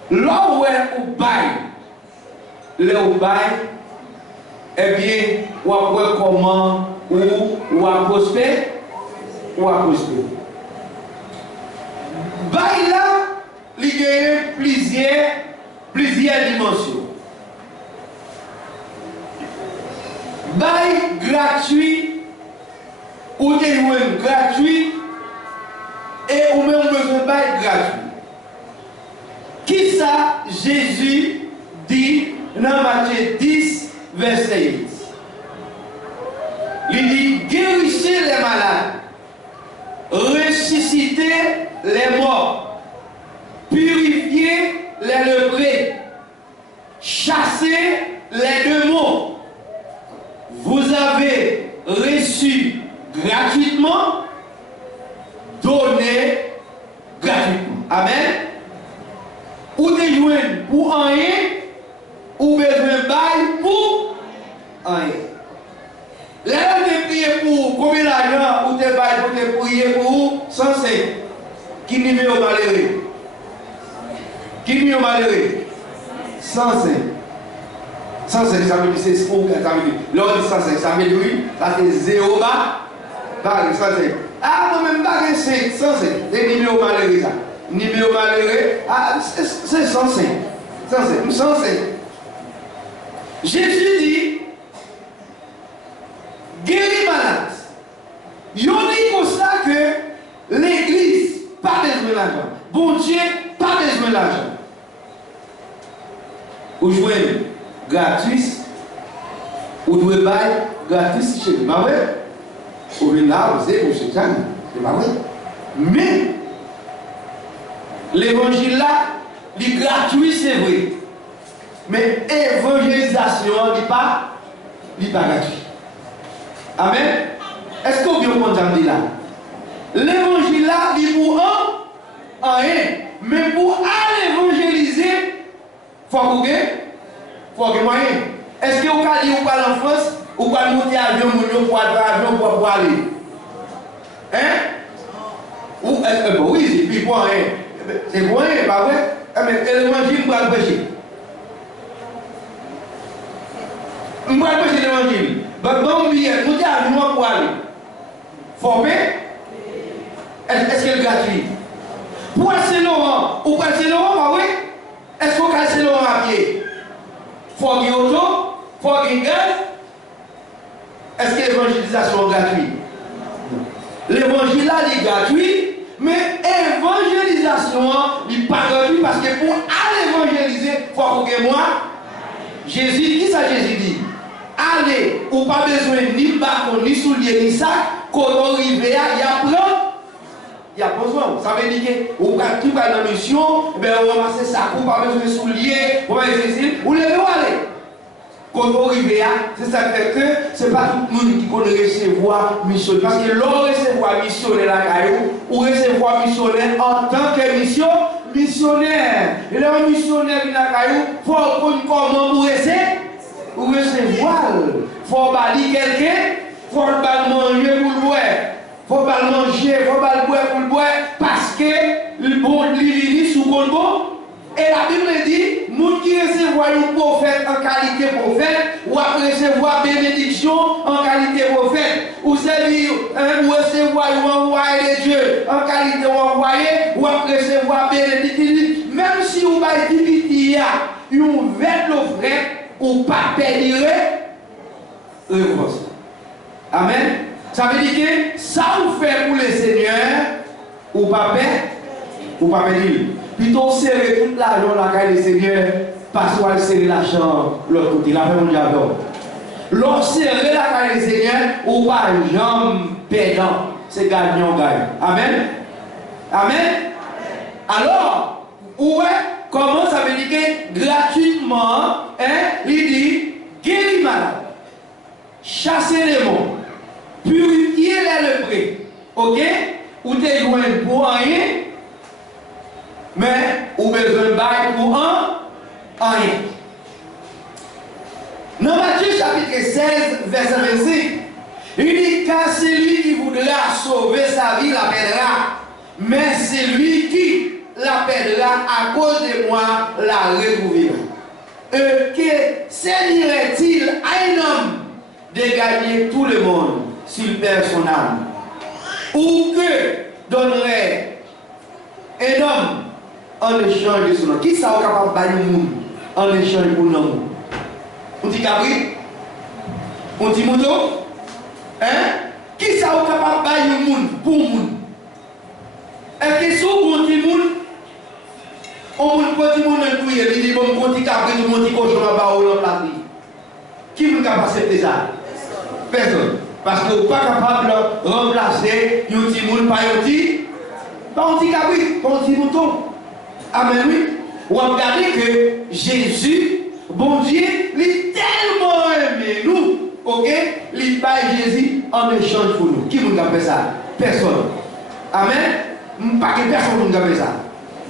là où on baille, eh bien, on voit comment ou à prospérer, ou à prospérer. Baille là, il y a plusieurs dimensions. Bail gratuit ou des jouets gratuits et ou même besoin de bail gratuit. Qui ça Jésus dit dans Matthieu 10, verset 8? Il dit guérissez les malades, ressuscitez les morts, purifiez les lépreux, chassez les démons. Vous avez reçu gratuitement, donné gratuitement. Amen. Ou des jouets pour un rien, ou besoin de bail pour un rien. Là, tu prié pour combien d'argent, ou tu bail pour te prier pour 105. Qui numéro malheureux? Qui numéro malheureux? 105. 105, ça veut dire c'est ce qu'on dit. L'ordre de 105, ça veut dire oui, ça c'est 0 bas, 105. Ah, moi-même, pas 105, c'est numéro malheureux ça. Numéro malheureux, ah, c'est 105. 105. Jésus dit, guéris malade. Il dit comme ça que l'église, pas besoin d'argent. Bon Dieu, pas besoin d'argent. Vous jouez gratuit, ou devez bailler gratuit chez vous. Pas vrai? Vous venez là, vous êtes chez Jeanne. C'est pas vrai? Mais, l'évangile là, il est gratuit, c'est vrai. Mais évangélisation, il n'est pas gratuit. Amen? Est-ce que vous bien comprenez là? L'évangile là, il est pour un rien. Mais pour aller évangéliser, il faut qu'on gagne. Faut que moyen. Est-ce que vous allez ou pas en France ou pas monter à avion pour aller? Hein? Ou oui, c'est puis pour rien. C'est pour rien, pas vrai? Mais l'évangile va le prêcher. On va prêcher l'évangile. Bon billet, monter à avion pour aller. Formé? Est-ce que c'est gratuit? Pour Saint-Laurent, ou pour Saint-Laurent, pas vrai? Est-ce qu'on va Saint-Laurent à pied? Faut qu'il y ait auto, faut qu'il y ait gaz. Est-ce que l'évangélisation est gratuite? L'évangile là est gratuit, mais l'évangélisation n'est pas gratuite parce que pour aller évangéliser, il faut que moi. Jésus, qui ça Jésus dit? Allez, ou pas besoin ni bâton, ni soulier, ni sac, quand on arrive, il y a plein. Il y a besoin. Ça veut dire que vous avez dans la mission, vous ramassez ça, vous n'avez pas besoin de souliers, vous n'avez pas besoin de vous devez aller. Quand vous arrivez là, c'est ça qui fait que ce n'est pas tout le monde qui connaît recevoir mission. Parce que l'on recevoir missionnaire la caillou, ou recevoir missionnaire en tant que mission, missionnaire. Et le missionnaire qui n'a pas eu, il faut comprendre comment vous recevoir. Il faut balayer quelqu'un, il faut manger pour le boire. Il faut manger, il faut boire pour le boire. Parce que le bon livre sous le bon. Et la Bible dit, nous qui recevons un prophète en qualité prophète, ou à recevoir bénédiction en qualité prophète, ou recevoir un envoyé de Dieu en qualité envoyé, ou à recevoir bénédiction. Même si vous avez dit une vête l'offre, ou pas perdre, réponse. Amen. Ça veut dire que ça vous fait pour le Seigneur, ou pas perdre. Plutôt serrer tout l'argent dans la caille du Seigneur, parce qu'on va serrer l'argent de l'autre côté. La même diable. Lorsque serrer la caille du Seigneur, ou pas jambe perdant, c'est gagnant. Amen. Amen. Alors, ouais, comment ça veut dire que gratuitement, il dit, guérir malade, chasser les mots, purifier les lepreux. Ok? Ou t'es loin pour rien. Mais ou besoin de bail pour rien. Dans Matthieu chapitre 16, verset 25, il dit car c'est lui qui voudra sauver sa vie la perdra, mais c'est lui qui la perdra à cause de moi la retrouvera. Que servirait-il à un homme de gagner tout le monde s'il perd son âme? Ou que donnerait un homme en échange de son nom? Qui ça est capable de bailler le monde en échange pour l'homme? On dit cabri? On dit moto? Hein? Qui ça est capable de bailler le monde pour le monde? Est-ce que si on dit monde, on dit monde en couille, il dit bon, on dit cabri, on dit cochon à bas ou la vie. Qui est capable d'accepter ça? Personne. Parce que vous n'êtes pas capable de remplacer un petit monde par un petit cabri, par un petit mouton. Amen, oui. Ou regardez que Jésus, bon Dieu, il a tellement aimé nous, ok? Il paye Jésus en échange pour nous. Qui vous a fait ça? Personne. Amen. Pas que personne ne fait ça.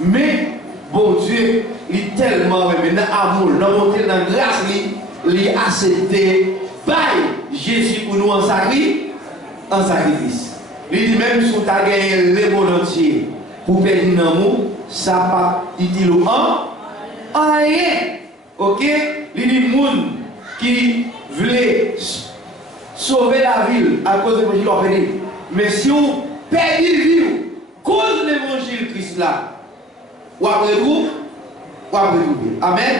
Mais, bon Dieu, il a tellement aimé dans l'amour, dans monter dans la grâce, il a accepté, paye Jésus pour nous en sacrifice. Il dit même si vous avez gagné le monde entier pour perdre l'amour, ça pas utile en rien. Ok? Il dit les gens qui veulent sauver la ville à cause de l'évangile. Mais si vous perdez la vie, cause de l'évangile Christ là, ou après tout, amen.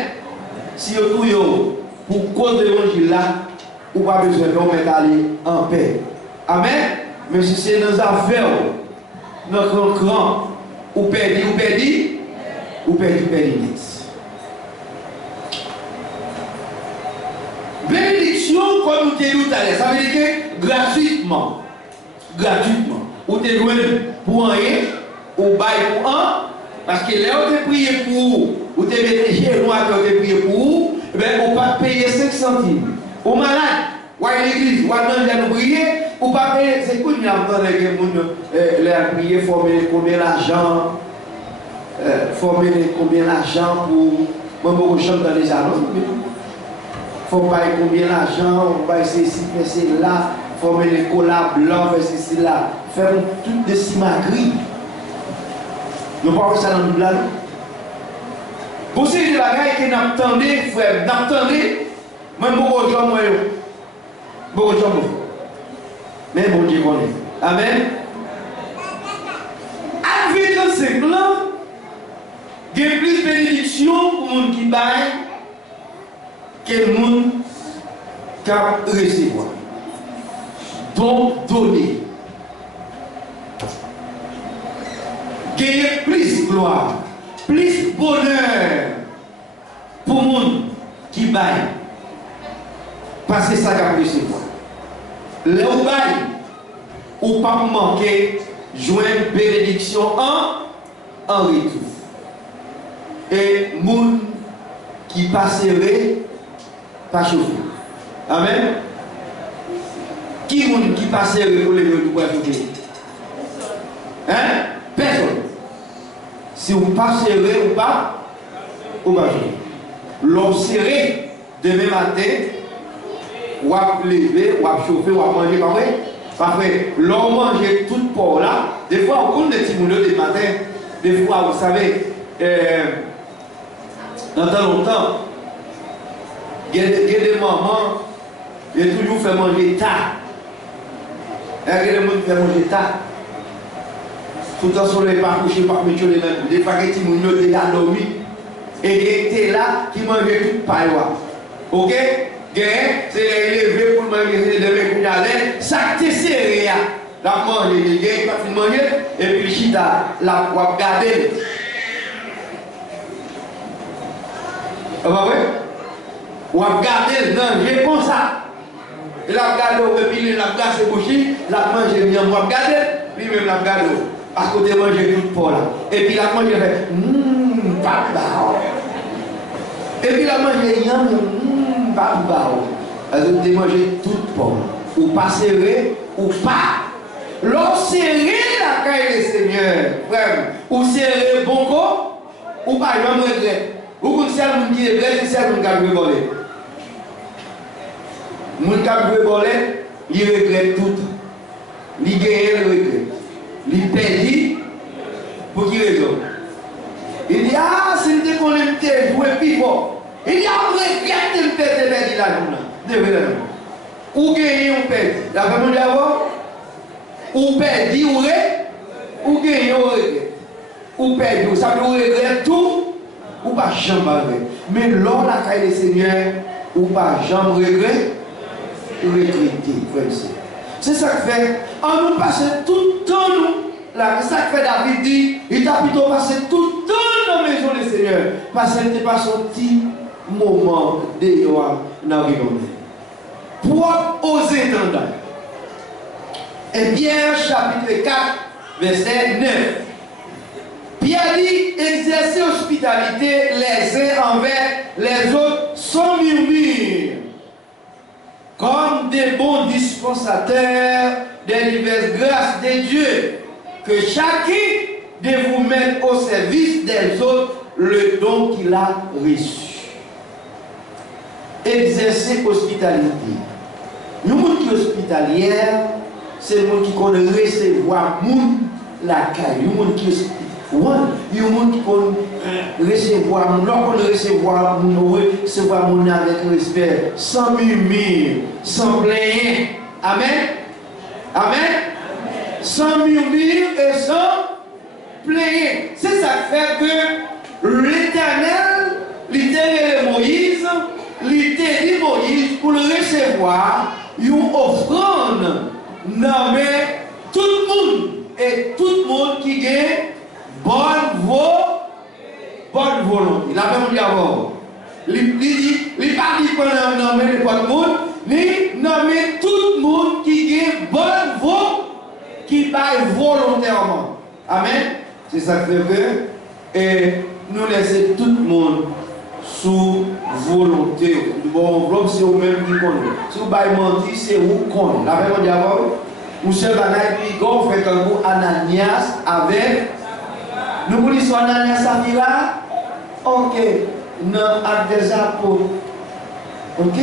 Si vous pour cause de l'évangile là, vous n'avez pas besoin de mettre aller en paix. Amen. Mais si c'est nos affaires, notre cran, ou perdit. Bénédiction, comme nous t'ai dit tout à l'heure, ça veut dire que gratuitement, ou t'es loin pour rien, ou bail pour un, parce que là où t'es prié pour vous, ou t'es mis chez nous à t'es prié pour vous, eh bien, on va payer 5 centimes. Au malade, ou à l'église, ou à nous prier, ou pas payer, c'est quoi nous avons dans les gens, les prier, former combien d'argent, pour moi, je chante dans les annonces. Il faut payer combien d'argent, on va essayer de faire là, former les collabs blancs, faire ceci là, faire tout de simagri. Nous ne parlons pas ça dans le Bible. Vous savez, des bagages que nous attendons, frère, nous attendons, même beaucoup de gens, mais bon Dieu connaît. Amen. Avec 35 ans, il y a plus de bénédiction pour les gens qui baillent que les gens qui recevoir. Donc, donner. Il y a plus de gloire, plus de bonheur pour les gens qui baillent. Parce que ça a recevoir. Le bail ou pas manquer joindre bénédiction en retour. Et moun qui passerait pas chauffer. Amen. Qui moun qui passerait pour les pour chauffer? Hein? Personne. Si vous pas serré ou pas, ou pas. L'homme serré, demain matin, ou à lever, ou à chauffer, ou à manger, pas vrai? Parfait. L'homme mange tout porc là. Des fois, on connaît des petits moulins des matins. Des fois, vous savez, dans longtemps, il y a des mamans qui ont toujours fait manger tard. Il y a des gens qui font manger tard. Tout le temps, sur les pas couchés, pas mettre les mains. Des fois, les gens qui ont dormi. Et qui étaient là, qui mangeaient tout paille. Ok? C'est les élevés pour manger des mecs qui allaient. Ça qui est serré. La manger, les gars, ils peuvent manger. Et puis, chita, la poire garder. Vous voyez? Ou à garder, non, j'ai comme ça. Il a gardé, et puis il a gardé bouchi, il a mangé bien, moi gardé, puis même la gardé. À côté de manger tout pour là. Et puis il a mangé, fait, papa. Et puis il a mangé, papa. Il a mangé tout pour. Ou pas serré, ou pas. L'on serré la caille des seigneurs, frère. Ou serré bon corps, ou pas, je me regrette. Ou qu'on sert mon qui regrette, c'est celle qui a volé. Mon qui a volé, il regrette tout. Il gagne, il regrette. Il perd, pour qui raison? Il dit, ah, c'est une qu'on aime jouer plus fort. Il dit, ah, regrette, il perd la journée. Ou gagne, ou perd. La femme dit, ou perd, ou gagne, ou regrette. Ou perd, ça peut regretter tout. Ou pas jamais regretter. Mais lors la caille des seigneurs, ou pas jamais regretter, frère. C'est ça que fait. On nous passe tout le temps, nous. Là, c'est ça que fait David dit, il a plutôt passé tout le temps dans la maison des seigneurs. Parce qu'il n'était pas sorti moment de Yoa dans la vie. Pour oser entendre. Et Pierre, chapitre 4, verset 9. Pierre dit, exercer hospitalité les uns envers les autres sans murmure, comme des bons dispensateurs des diverses grâces de Dieu, que chacun de vous mettre au service des autres le don qu'il a reçu. Exercer hospitalité. Nous, qui sommes hospitalières, c'est le monde qui connaît recevoir la caille. Nous, qui est il y a des gens qui peuvent recevoir mon avec respect, sans murmure, sans plaindre. Amen. Amen. Sans murmure et sans plaindre. C'est ça qui fait que l'Éternel, l'Éternel Moïse, l'Éternel Moïse, pour le recevoir, une offrande nommée tout le monde. Et tout le monde qui gagne bonne volonté. Il a même dit avant. Il dit, il pas dit qu'on a nommé le monde, il nommé tout le monde qui gagne bonne volonté, qui paye volontairement. Amen. C'est ça qui fait que et nous laissons tout le monde sous volonté. Bon, c'est vous-même qui connaît. Si vous avez menti, c'est vous qui connaissez. La même dit avant. Monsieur Banaï, puis on fait un mot Ananias avec. Nous vous disons Ananias Safira. Ok. Dans Actes des Apôtres. Ok.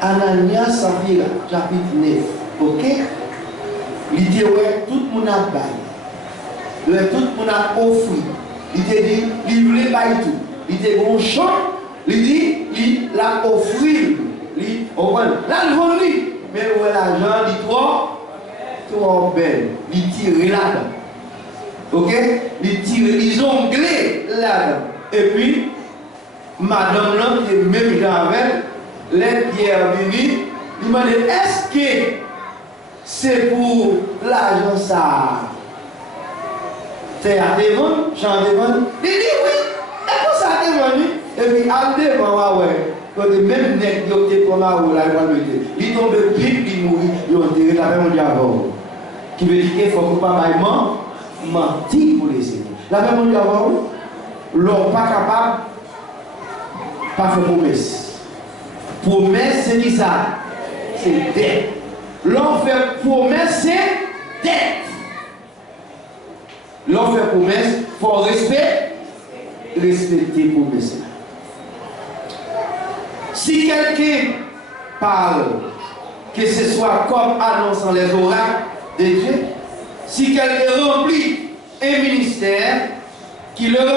Ananias Safira, chapitre 9. Ok. Il dit, ouais, tout le monde a baillé. Tout le monde a offert. Il dit, il voulait bailler tout. Il dit, bon champ. Il dit, il l'a offert. Là, il va venir. Mais où est l'argent, il trop belle. Il tire là-dedans. Ok? Il tire, ils ont glé là-dedans. Et puis, madame là, qui est même dans avec, les pierres venues, il m'a dit, est-ce que c'est pour l'argent ça? C'est à devant, j'en devant. Il dit oui. Et pour ça, devant. Et puis, à devant, ouais. Quand même net, il était comme ça, il tombe pique, il mourit, il a enterré la même diable. Qui veut dire qu'il ne faut pas mentir pour les Seigneurs. La même diable, l'homme pas capable, pas faire promesse. Promesse, c'est qui ça? C'est dette. L'homme fait promesse, c'est dette. L'homme fait promesse, faut respecter promesse. Si quelqu'un parle, que ce soit comme annonçant les oracles de Dieu, si quelqu'un remplit un ministère qui le remplit